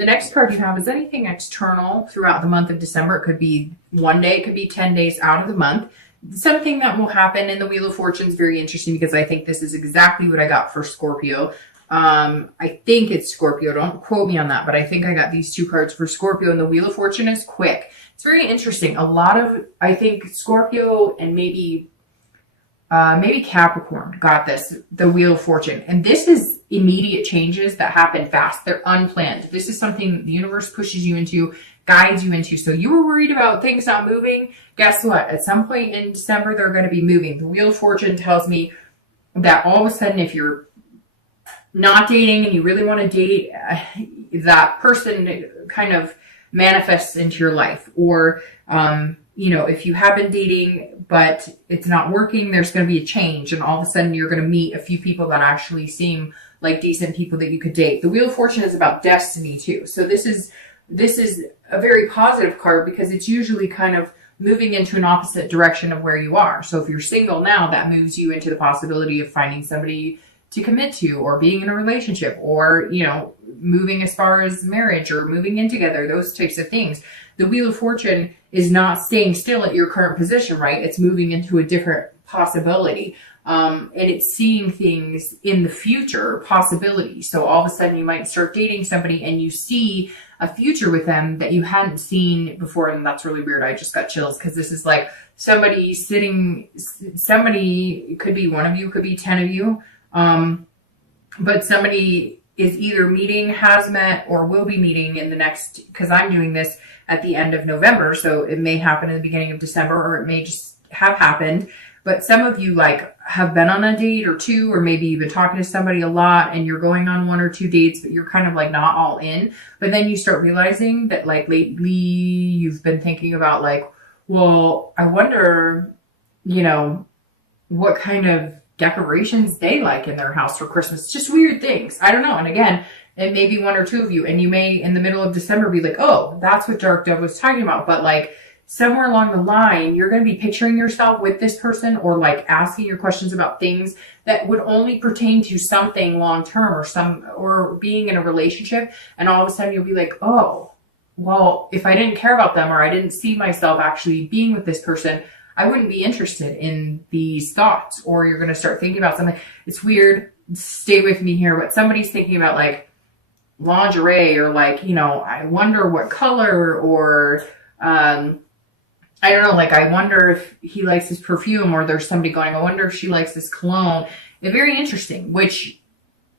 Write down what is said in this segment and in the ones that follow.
The next card you have is anything external throughout the month of December. It could be one day, it could be 10 days out of the month. Something that will happen in the Wheel of Fortune is very interesting because I think this is exactly what I got for Scorpio. I think it's Scorpio. Don't quote me on that, but I think I got these two cards for Scorpio, and the Wheel of Fortune is quick. It's very interesting. I think Scorpio and maybe Capricorn got this, the Wheel of Fortune. And this is immediate changes that happen fast. They're unplanned. This is something the universe pushes you into, guides you into. So you were worried about things not moving. Guess what? At some point in December, they're going to be moving. The Wheel of Fortune tells me that all of a sudden, if you're not dating and you really want to date, that person kind of manifests into your life. Or, if you have been dating, but it's not working, there's going to be a change. And all of a sudden you're going to meet a few people that actually seem like decent people that you could date. The Wheel of Fortune is about destiny too. So this is a very positive card because it's usually kind of moving into an opposite direction of where you are. So if you're single now, that moves you into the possibility of finding somebody to commit to, or being in a relationship, or, moving as far as marriage or moving in together, those types of things. The Wheel of Fortune is not staying still at your current position, right? It's moving into a different possibility. And it's seeing things in the future, possibilities. So all of a sudden you might start dating somebody and you see a future with them that you hadn't seen before. And that's really weird. I just got chills because this is like somebody could be one of you, could be 10 of you. But somebody is either meeting, has met, or will be meeting in the next, because I'm doing this at the end of November. So it may happen in the beginning of December, or it may just have happened. But some of you have been on a date or two, or maybe you've been talking to somebody a lot and you're going on one or two dates, but you're kind of not all in. But then you start realizing that lately you've been thinking about well, I wonder, what kind of decorations they like in their house for Christmas. Just weird things. I don't know. And again, it may be one or two of you, and you may in the middle of December be like, oh, that's what Dark Dove was talking about. But somewhere along the line, you're going to be picturing yourself with this person, or asking your questions about things that would only pertain to something long-term, or being in a relationship. And all of a sudden you'll be like, oh, well, if I didn't care about them, or I didn't see myself actually being with this person, I wouldn't be interested in these thoughts. Or you're going to start thinking about something. It's weird. Stay with me here. But somebody's thinking about lingerie, or I wonder what color, or, I don't know, I wonder if he likes this perfume, or there's somebody going, I wonder if she likes this cologne. It's very interesting, which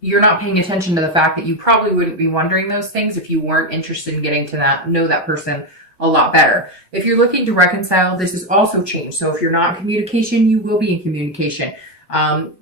you're not paying attention to the fact that you probably wouldn't be wondering those things if you weren't interested in getting to know that person a lot better. If you're looking to reconcile, this is also change. So if you're not in communication, you will be in communication.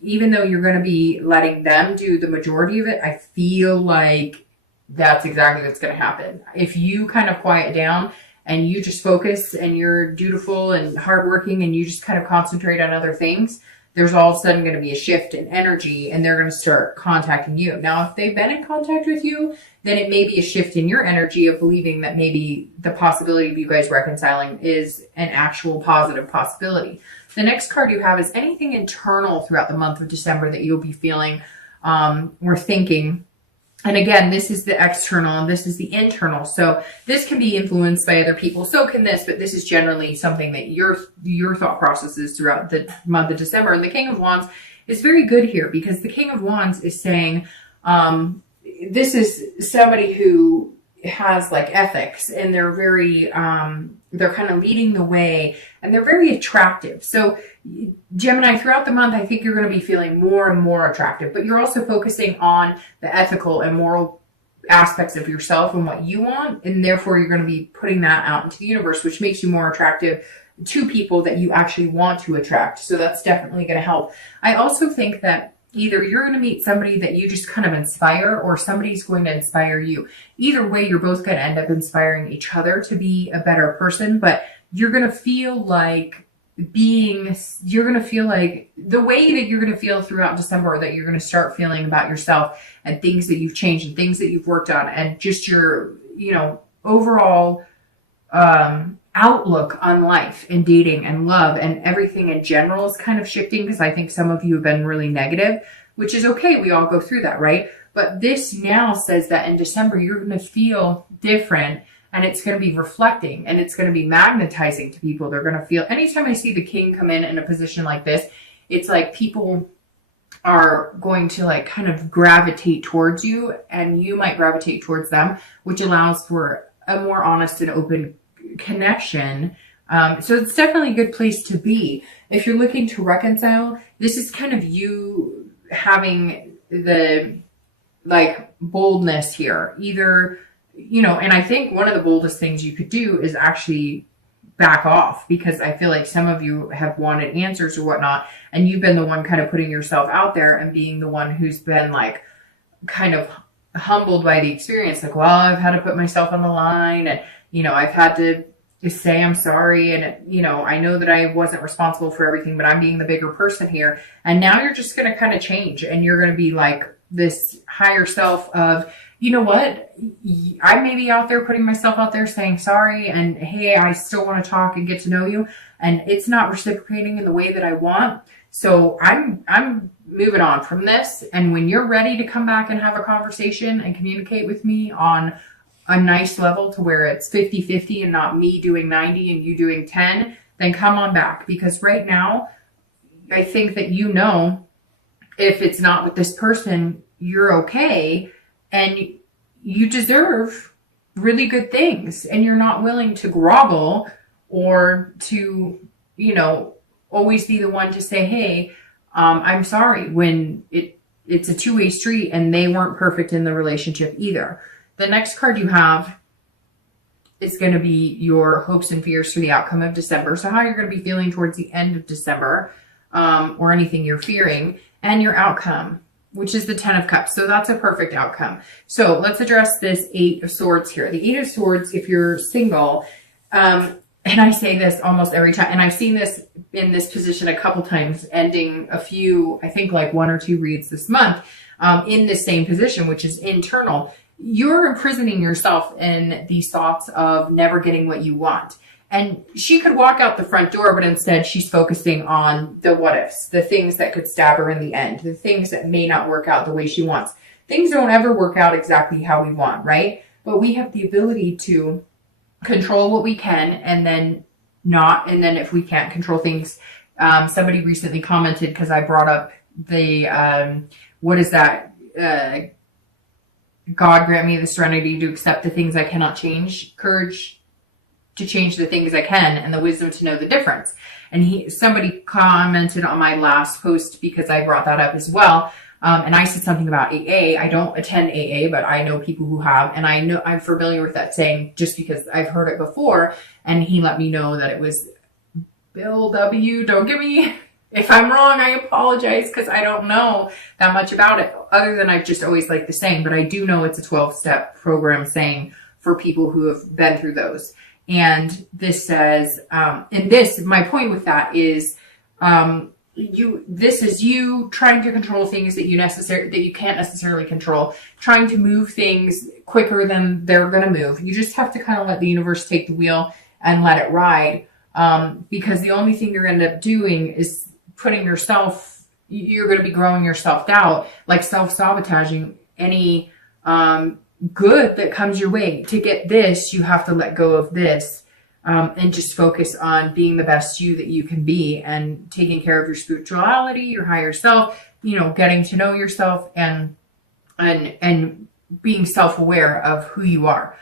Even though you're going to be letting them do the majority of it, I feel like that's exactly what's going to happen. If you kind of quiet down and you just focus and you're dutiful and hardworking and you just kind of concentrate on other things, there's all of a sudden going to be a shift in energy and they're going to start contacting you. Now, if they've been in contact with you, then it may be a shift in your energy of believing that maybe the possibility of you guys reconciling is an actual positive possibility. The next card you have is anything internal throughout the month of December that you'll be feeling or thinking. And again, this is the external and this is the internal. So this can be influenced by other people. So can this, but this is generally something that your thought processes throughout the month of December. And the King of Wands is very good here because the King of Wands is saying, this is somebody who has ethics, and they're very, they're kind of leading the way, and they're very attractive. So Gemini, throughout the month, I think you're going to be feeling more and more attractive, but you're also focusing on the ethical and moral aspects of yourself and what you want. And therefore you're going to be putting that out into the universe, which makes you more attractive to people that you actually want to attract. So that's definitely going to help. I also think that either you're going to meet somebody that you just kind of inspire, or somebody's going to inspire you. Either way, you're both going to end up inspiring each other to be a better person, but you're going to feel like you're going to feel like the way that you're going to feel throughout December, that you're going to start feeling about yourself and things that you've changed and things that you've worked on, and just your, overall, outlook on life and dating and love and everything in general is kind of shifting, because I think some of you have been really negative, which is okay. We all go through that, right? But this now says that in December, you're going to feel different, and it's going to be reflecting, and it's going to be magnetizing to people. They're going to feel, anytime I see the king come in a position like this, it's like people are going to like kind of gravitate towards you, and you might gravitate towards them, which allows for a more honest and open connection. So it's definitely a good place to be. If you're looking to reconcile, this is kind of you having the like boldness here. Either, you know, and I think one of the boldest things you could do is actually back off, because I feel like some of you have wanted answers or whatnot, and you've been the one kind of putting yourself out there and being the one who's been like kind of humbled by the experience. Like, well, I've had to put myself on the line, and, you know, I've had to say I'm sorry, and, you know, I know that I wasn't responsible for everything, but I'm being the bigger person here. And now you're just going to kind of change, and you're going to be like this higher self of, you know what, I may be out there putting myself out there saying sorry, and hey, I still want to talk and get to know you, and it's not reciprocating in the way that I want. So I'm moving on from this. And when you're ready to come back and have a conversation and communicate with me on a nice level to where it's 50-50 and not me doing 90 and you doing 10, then come on back. Because right now, I think that, you know, if it's not with this person, you're okay. And you deserve really good things, and you're not willing to grovel or to, you know, always be the one to say, hey, I'm sorry, when it's a two-way street and they weren't perfect in the relationship either. The next card you have is going to be your hopes and fears for the outcome of December. So how you're going to be feeling towards the end of December, or anything you're fearing, and your outcome, which is the 10 of Cups. So that's a perfect outcome. So let's address this 8 of Swords here. The 8 of Swords, if you're single, and I say this almost every time, and I've seen this in this position a couple times, ending a few, I think like 1 or 2 reads this month, in this same position, which is internal. You're imprisoning yourself in these thoughts of never getting what you want. And she could walk out the front door, but instead she's focusing on the what ifs, the things that could stab her in the end, the things that may not work out the way she wants. Things don't ever work out exactly how we want, right? But we have the ability to control what we can, and then not. And then if we can't control things, somebody recently commented, because I brought up the, what is that? God grant me the serenity to accept the things I cannot change, courage to change the things I can, and the wisdom to know the difference. And somebody commented on my last post, because I brought that up as well. And I said something about AA. I don't attend AA, but I know people who have, and I know I'm familiar with that saying just because I've heard it before. And he let me know that it was Bill W. Don't give me, if I'm wrong, I apologize, because I don't know that much about it, other than I've just always liked the saying. But I do know it's a 12-step program saying for people who have been through those. And this says, and this, my point with that is, this is you trying to control things that you can't necessarily control, trying to move things quicker than they're going to move. You just have to kind of let the universe take the wheel and let it ride. Because the only thing you're going to end up doing is you're going to be growing your self-doubt, like self-sabotaging any, good that comes your way. To get this, you have to let go of this, and just focus on being the best you that you can be, and taking care of your spirituality, your higher self, you know, getting to know yourself, and being self-aware of who you are.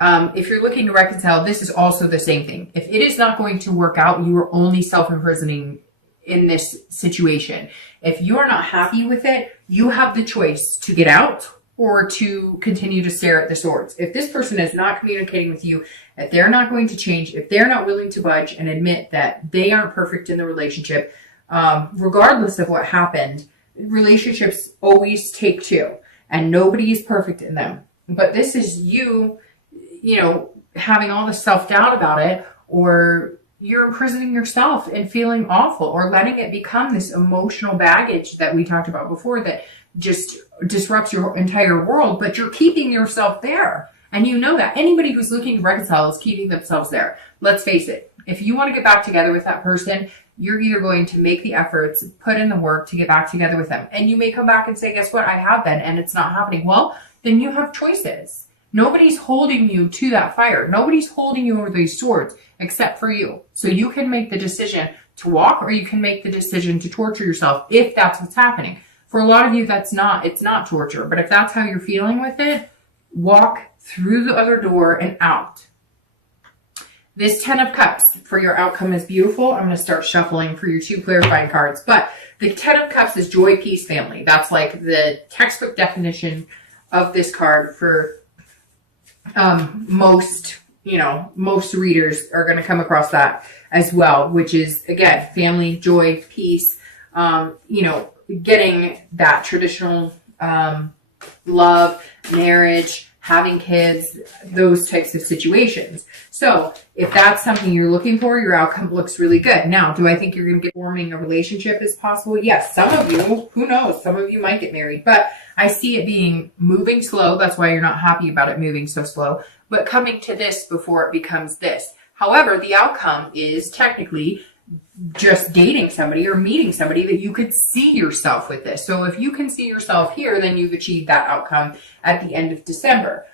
If you're looking to reconcile, this is also the same thing. If it is not going to work out, you are only self-imprisoning in this situation. If you are not happy with it, you have the choice to get out or to continue to stare at the swords. If this person is not communicating with you, if they're not going to change, if they're not willing to budge and admit that they aren't perfect in the relationship, regardless of what happened, relationships always take 2, and nobody is perfect in them. But this is you know, having all this self-doubt about it, or you're imprisoning yourself and feeling awful, or letting it become this emotional baggage that we talked about before that just disrupts your entire world, but you're keeping yourself there. And you know that. Anybody who's looking to reconcile is keeping themselves there. Let's face it. If you want to get back together with that person, you're either going to make the efforts, put in the work to get back together with them. And you may come back and say, guess what? I have been and it's not happening. Well, then you have choices. Nobody's holding you to that fire. Nobody's holding you over these swords except for you. So you can make the decision to walk, or you can make the decision to torture yourself if that's what's happening. For a lot of you, it's not torture. But if that's how you're feeling with it, walk through the other door and out. This 10 of Cups for your outcome is beautiful. I'm going to start shuffling for your 2 clarifying cards. But the 10 of Cups is joy, peace, family. That's like the textbook definition of this card for most readers are going to come across that as well, which is, again, family, joy, peace, getting that traditional love, marriage, having kids, those types of situations. So if that's something you're looking for, your outcome looks really good. Now, do I think you're going to get forming a relationship is possible? Yes. Some of you, who knows? Some of you might get married, but I see it being moving slow. That's why you're not happy about it moving so slow, but coming to this before it becomes this. However, the outcome is technically just dating somebody or meeting somebody that you could see yourself with this. So if you can see yourself here, then you've achieved that outcome at the end of December.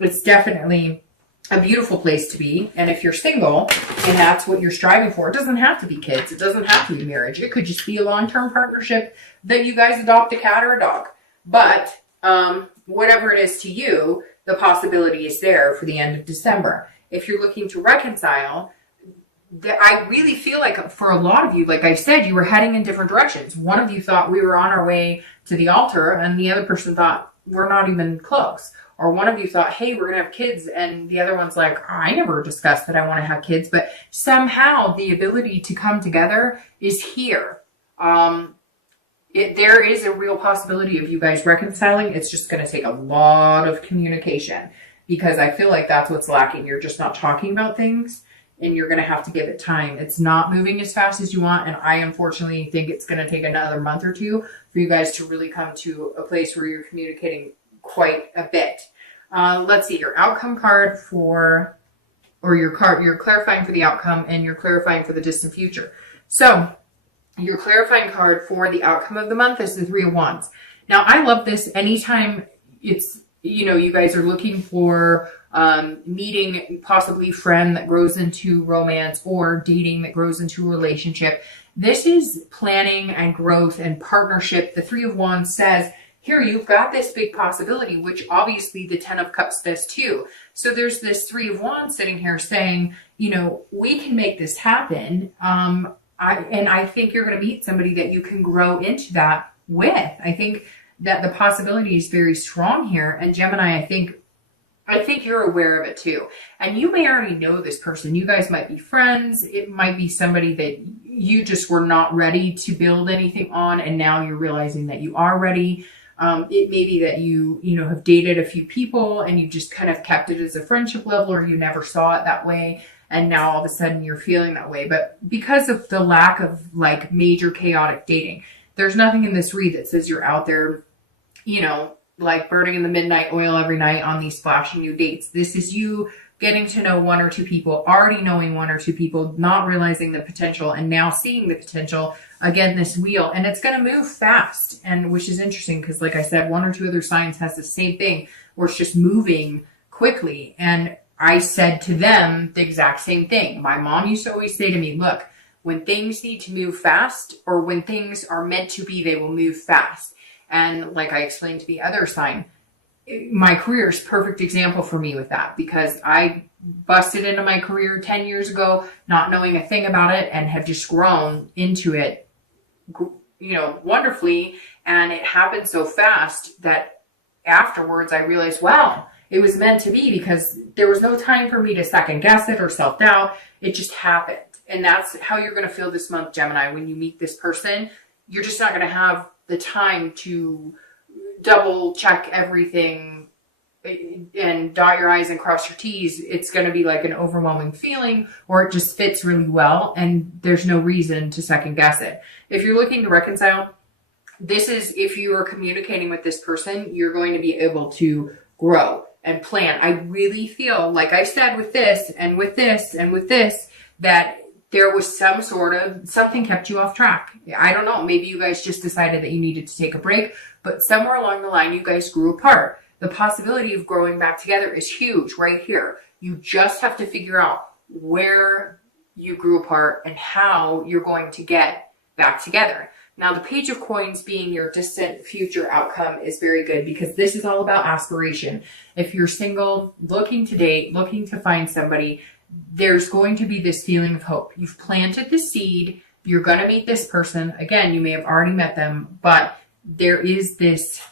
It's definitely a beautiful place to be. And if you're single and that's what you're striving for, it doesn't have to be kids. It doesn't have to be marriage. It could just be a long-term partnership that you guys adopt a cat or a dog. But whatever it is to you, the possibility is there for the end of December. If you're looking to reconcile, I really feel like for a lot of you, like I said, you were heading in different directions. One of you thought we were on our way to the altar, and the other person thought we're not even close. Or one of you thought, hey, we're going to have kids, and the other one's like, I never discussed that I want to have kids. But somehow the ability to come together is here. There is a real possibility of you guys reconciling. It's just going to take a lot of communication, because I feel like that's what's lacking. You're just not talking about things, and you're going to have to give it time. It's not moving as fast as you want, and I unfortunately think it's going to take another month or two for you guys to really come to a place where you're communicating quite a bit. Let's see, your outcome card you're clarifying for the outcome, and you're clarifying for the distant future. So your clarifying card for the outcome of the month is the 3 of Wands. Now, I love this anytime it's, you guys are looking for meeting possibly friend that grows into romance, or dating that grows into a relationship. This is planning and growth and partnership. The 3 of Wands says, here, you've got this big possibility, which obviously the 10 of Cups does too. So there's this 3 of Wands sitting here saying, we can make this happen. I think you're going to meet somebody that you can grow into that with. I think that the possibility is very strong here. And Gemini, I think you're aware of it too. And you may already know this person. You guys might be friends. It might be somebody that you just were not ready to build anything on, and now you're realizing that you are ready. It may be that you have dated a few people and you just kind of kept it as a friendship level, or you never saw it that way, and now all of a sudden you're feeling that way. But because of the lack of like major chaotic dating, there's nothing in this read that says you're out there, like burning in the midnight oil every night on these flashy new dates. This is you getting to know 1 or 2 people, already knowing 1 or 2 people, not realizing the potential, and now seeing the potential. Again, this wheel, and it's going to move fast, and which is interesting because, like I said, 1 or 2 other signs has the same thing, where it's just moving quickly. And I said to them the exact same thing. My mom used to always say to me, look, when things need to move fast, or when things are meant to be, they will move fast. And like I explained to the other sign, my career is a perfect example for me with that, because I busted into my career 10 years ago, not knowing a thing about it, and have just grown into it, wonderfully. And it happened so fast that afterwards I realized, wow, it was meant to be, because there was no time for me to second guess it or self-doubt. It just happened. And that's how you're going to feel this month, Gemini, when you meet this person. You're just not going to have the time to double check everything and dot your I's and cross your T's. It's going to be like an overwhelming feeling, or it just fits really well, and there's no reason to second guess it. If you're looking to reconcile, this is, if you are communicating with this person, you're going to be able to grow and plan. I really feel, like I said, with this and with this and with this, that there was something kept you off track. I don't know. Maybe you guys just decided that you needed to take a break, but somewhere along the line, you guys grew apart. The possibility of growing back together is huge right here. You just have to figure out where you grew apart and how you're going to get back together. Now, the Page of Coins being your distant future outcome is very good because this is all about aspiration. If you're single, looking to date, looking to find somebody, there's going to be this feeling of hope. You've planted the seed. You're going to meet this person. Again, you may have already met them, but there is this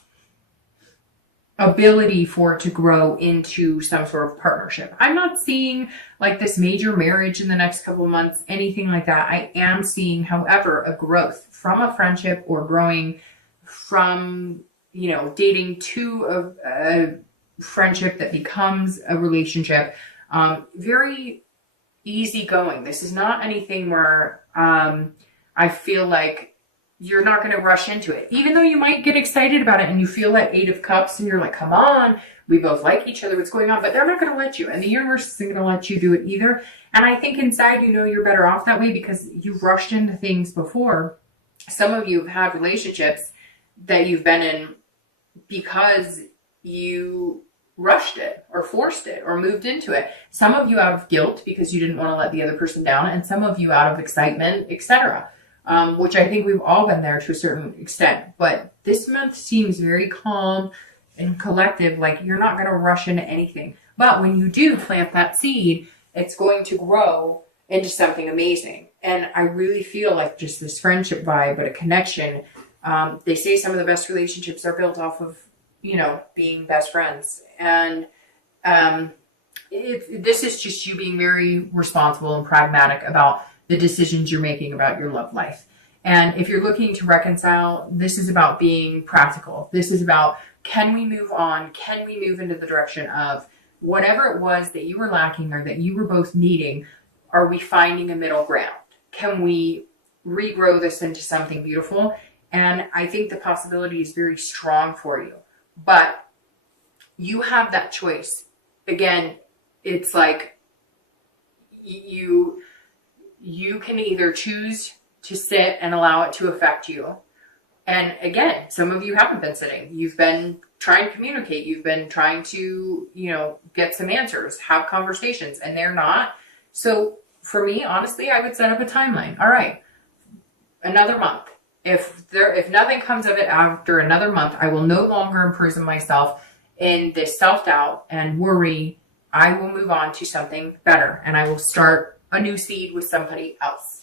ability for it to grow into some sort of partnership. I'm not seeing like this major marriage in the next couple of months, anything like that. I am seeing, however, a growth from a friendship or growing from, dating to a friendship that becomes a relationship. Very easygoing. This is not anything where I feel like you're not going to rush into it. Even though you might get excited about it and you feel that 8 of Cups and you're like, come on, we both like each other, what's going on? But they're not going to let you. And the universe isn't going to let you do it either. And I think inside, you're better off that way because you've rushed into things before. Some of you have had relationships that you've been in because you rushed it or forced it or moved into it. Some of you out of guilt because you didn't want to let the other person down, and some of you out of excitement, etc. Which I think we've all been there to a certain extent. But this month seems very calm and collective, like you're not going to rush into anything. But when you do plant that seed, it's going to grow into something amazing. And I really feel like just this friendship vibe, but a connection. They say some of the best relationships are built off of, being best friends. And this is just you being very responsible and pragmatic about the decisions you're making about your love life. And if you're looking to reconcile, this is about being practical. This is about, can we move on? Can we move into the direction of whatever it was that you were lacking or that you were both needing? Are we finding a middle ground? Can we regrow this into something beautiful? And I think the possibility is very strong for you. But you have that choice. Again, it's like you can either choose to sit and allow it to affect you. And again, some of you haven't been sitting. You've been trying to communicate. You've been trying to, get some answers, have conversations, and they're not. So for me, honestly, I would set up a timeline. All right, another month. If nothing comes of it after another month, I will no longer imprison myself in this self-doubt and worry. I will move on to something better, and I will start a new seed with somebody else.